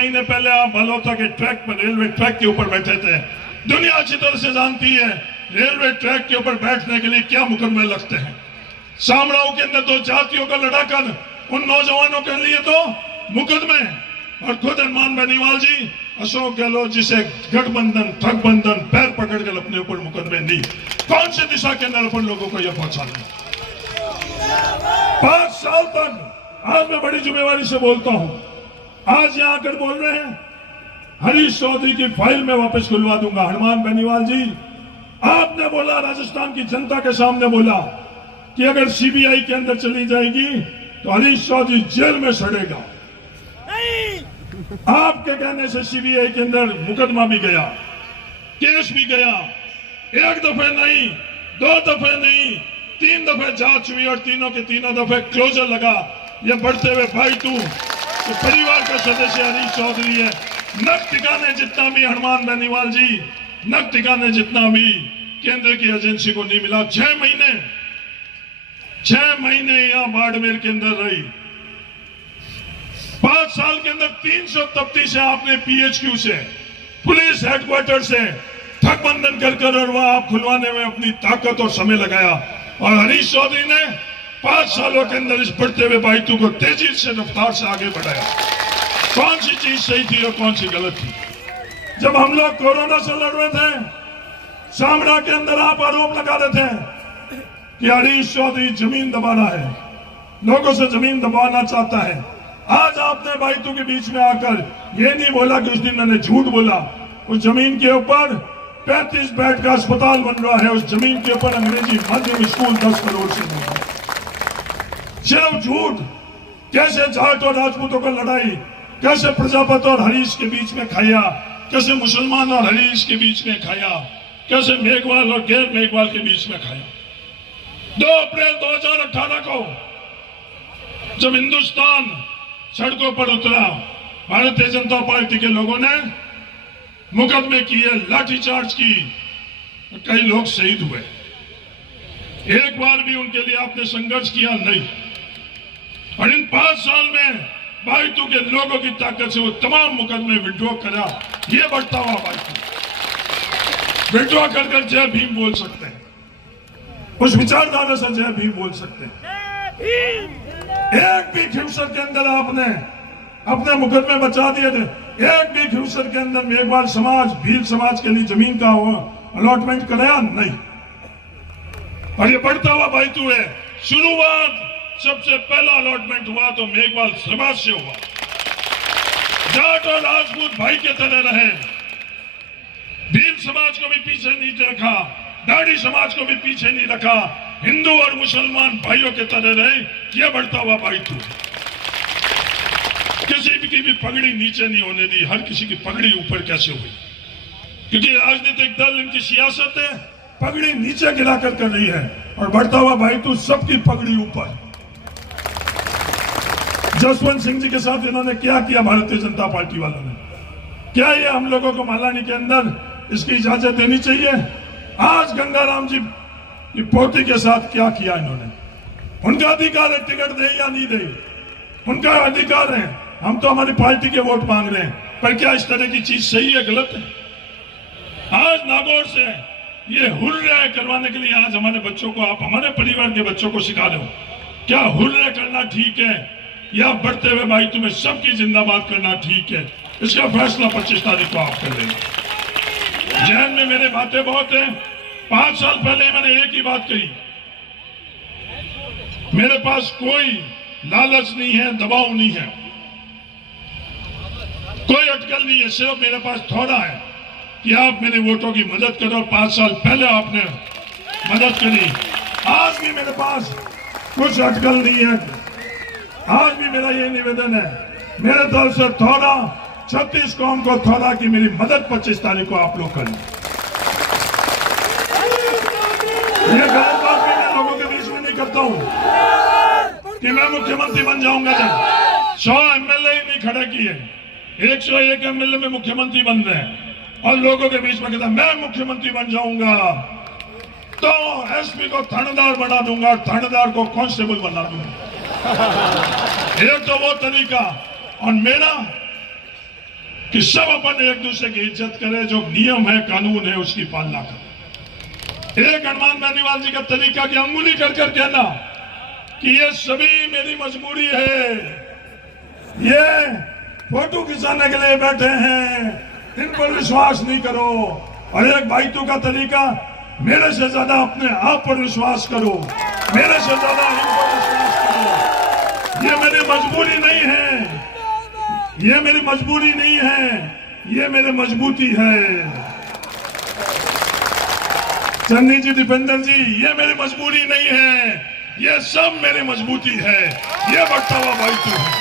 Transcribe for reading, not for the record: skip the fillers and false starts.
महीने पहले आप बलौता के ट्रैक पर, रेलवे ट्रैक के ऊपर बैठे थे। दुनिया अच्छी तरह से जानती है रेलवे ट्रैक के ऊपर बैठने के लिए क्या मुकदमे लगते हैं। शामराव के अंदर 2 जातियों का लड़ा कर उन नौजवानों के लिए तो मुकदमे, और खुद हनुमान बेनीवाल जी, अशोक गहलोत जिसे गठबंधन, ठगबंधन पैर पकड़कर अपने ऊपर मुकदमे दी। कौन सी दिशा के अंदर अपन लोगों को यह पहुंचाना? 5 साल तक, आज मैं बड़ी जिम्मेवारी से बोलता हूं, आज यहां आकर बोल रहे हैं हरीश चौधरी की फाइल में वापस खुलवा दूंगा। हनुमान बेनीवाल जी, आपने बोला, राजस्थान की जनता के सामने बोला कि अगर सीबीआई के अंदर चली जाएगी तो हरीश चौधरी जेल में सड़ेगा। आपके कहने से सीबीआई के अंदर मुकदमा भी गया, केस भी गया। 1 दफे नहीं, 2 दफे नहीं, 3 दफे जांच हुई और तीनों के तीनों दफे क्लोजर लगा। ये बढ़ते हुए भाई तू तो परिवार का सदस्य हरीश चौधरी है। नक ठिकाने जितना भी हनुमान बेनीवाल जी, नक ठिकाने जितना भी केंद्र की एजेंसी को नहीं मिला। 6 महीने यहां बाड़मेर के अंदर रही। 5 साल के अंदर 300 तफ्तीश है आपने पीएचक्यू से, पुलिस हेडक्वार्टर से ठगबंधन कर और वहां आप खुलवाने में अपनी ताकत और समय लगाया। और हरीश चौधरी ने 5 सालों के अंदर इस बढ़ते हुए बाइतू को तेजी से, रफ्तार से आगे बढ़ाया। कौन सी चीज सही थी और कौन सी गलत थी? जब हम लोग कोरोना से लड़ रहे थे, शामरा के अंदर आप आरोप लगा रहे थे कि हरीश चौधरी जमीन दबा रहा है, लोगों से जमीन दबाना चाहता है। आज आपने बाइतू के बीच में आकर ये नहीं बोला कि उस दिन मैंने झूठ बोला। उस जमीन के ऊपर 35 बेड का अस्पताल बन रहा है, उस जमीन के ऊपर अंग्रेजी माध्यम स्कूल 10 करोड़ से बन रहा है। सिर्फ झूठ। कैसे जाट और राजपूतों का लड़ाई, कैसे प्रजापति और हरीश के बीच में खाया, कैसे मुसलमान और हरीश के बीच में खाया, कैसे मेघवाल और गैर मेघवाल के बीच में खाया। 2 अप्रैल 2018 को जब हिंदुस्तान सड़कों पर उतरा, भारतीय जनता पार्टी के लोगों ने मुकदमे किए, लाठीचार्ज की, कई लोग शहीद हुए। एक बार भी उनके लिए आपने संघर्ष किया नहीं। और इन 5 साल में बाइतू के लोगों की ताकत से वो तमाम मुकदमे विड्रॉ करा। ये बढ़ता हुआ बाइतू विड्रॉ कर जय भीम बोल सकते हैं, उस विचारधारा से जय भीम बोल सकते हैं। एक भी खिवसर के अंदर आपने अपने मुकदमे बचा दिए थे। एक भी खिवसर के अंदर मेघवाल समाज, भील समाज के लिए जमीन का अलॉटमेंट कराया नहीं। और ये बढ़ता हुआ बाइतू है। शुरुआत सबसे पहला अलॉटमेंट हुआ तो मेघवाल समाज से हुआ। जाट और राजपूत भाई के तरह रहे, भील समाज को भी पीछे नहीं रखा, दाढ़ी समाज को भी पीछे नहीं रखा, हिंदू और मुसलमान भाइयों के तरह रहे। यह बढ़ता हुआ बाइतू। किसी की भी पगड़ी नीचे नहीं होने दी, हर किसी की पगड़ी ऊपर कैसे हुई? क्योंकि राजनीतिक दल, इनकी सियासत है पगड़ी नीचे गिराकर कर रही है, और बढ़ता हुआ बाइतू सबकी पगड़ी ऊपर। जसवंत सिंह जी के साथ इन्होंने क्या किया भारतीय जनता पार्टी वालों ने? क्या ये हम लोगों को मालानी के अंदर इसकी इजाजत देनी चाहिए? आज गंगाराम जी की पोती के साथ क्या किया इन्होंने? उनका अधिकार है टिकट दे या नहीं दे, उनका अधिकार है। हम तो हमारी पार्टी के वोट मांग रहे हैं, पर क्या इस तरह की चीज सही है, गलत है? आज नागौर से ये हुर्रे करवाने के लिए आज हमारे बच्चों को, आप हमारे परिवार के बच्चों को सिखा दो क्या हुर्रे करना ठीक है या बढ़ते हुए भाई तुम्हें सबकी जिंदाबाद करना ठीक है? इसका फैसला 25 तारीख को आप कर लेंगे। जहन में मेरे बातें बहुत हैं। 5 साल पहले मैंने एक ही बात कही, मेरे पास कोई लालच नहीं है, दबाव नहीं है, कोई अटकल नहीं है, सिर्फ मेरे पास थोड़ा है कि आप मेरे वोटों की मदद करो। 5 साल पहले आपने मदद करी, आज भी मेरे पास कुछ अटकल नहीं है। आज भी मेरा ये निवेदन है, मेरे तरफ से थोड़ा 36 कौम को थोड़ा कि मेरी मदद 25 तारीख को आप लोग करें। ये गलत बात मैं लोगों के बीच में नहीं करता हूं कि मैं मुख्यमंत्री बन जाऊंगा। जब 100 एमएलए ही नहीं खड़े किए, 101 एमएलए में मुख्यमंत्री बन रहे हैं और लोगों के बीच में कहता मैं मुख्यमंत्री बन जाऊंगा तो एसपी को थानेदार बना दूंगा और थानेदार को कांस्टेबल बना दूंगा। एक तो वो तरीका, और मेरा कि सब अपन एक दूसरे की इज्जत करें, जो नियम है कानून है उसकी पालना करें। एक हनुमान बेनीवाल जी का तरीका कि अंगुली कर कर कहना कि ये सभी मेरी मजबूरी है, ये फोटो खिंचाने के लिए बैठे हैं, इन पर विश्वास नहीं करो। और एक भाईतू का तरीका, मेरे से ज्यादा अपने आप पर विश्वास करो, मेरे से ज्यादा इन पर विश्वास करो। ये मेरी मजबूरी नहीं है, ये मेरी मजबूरी नहीं है, ये मेरी मजबूती है। चन्नी जी, दीपेंद्र जी, ये मेरी मजबूरी नहीं है, ये सब मेरी मजबूती है। ये बढ़ता हुआ भाईतू है।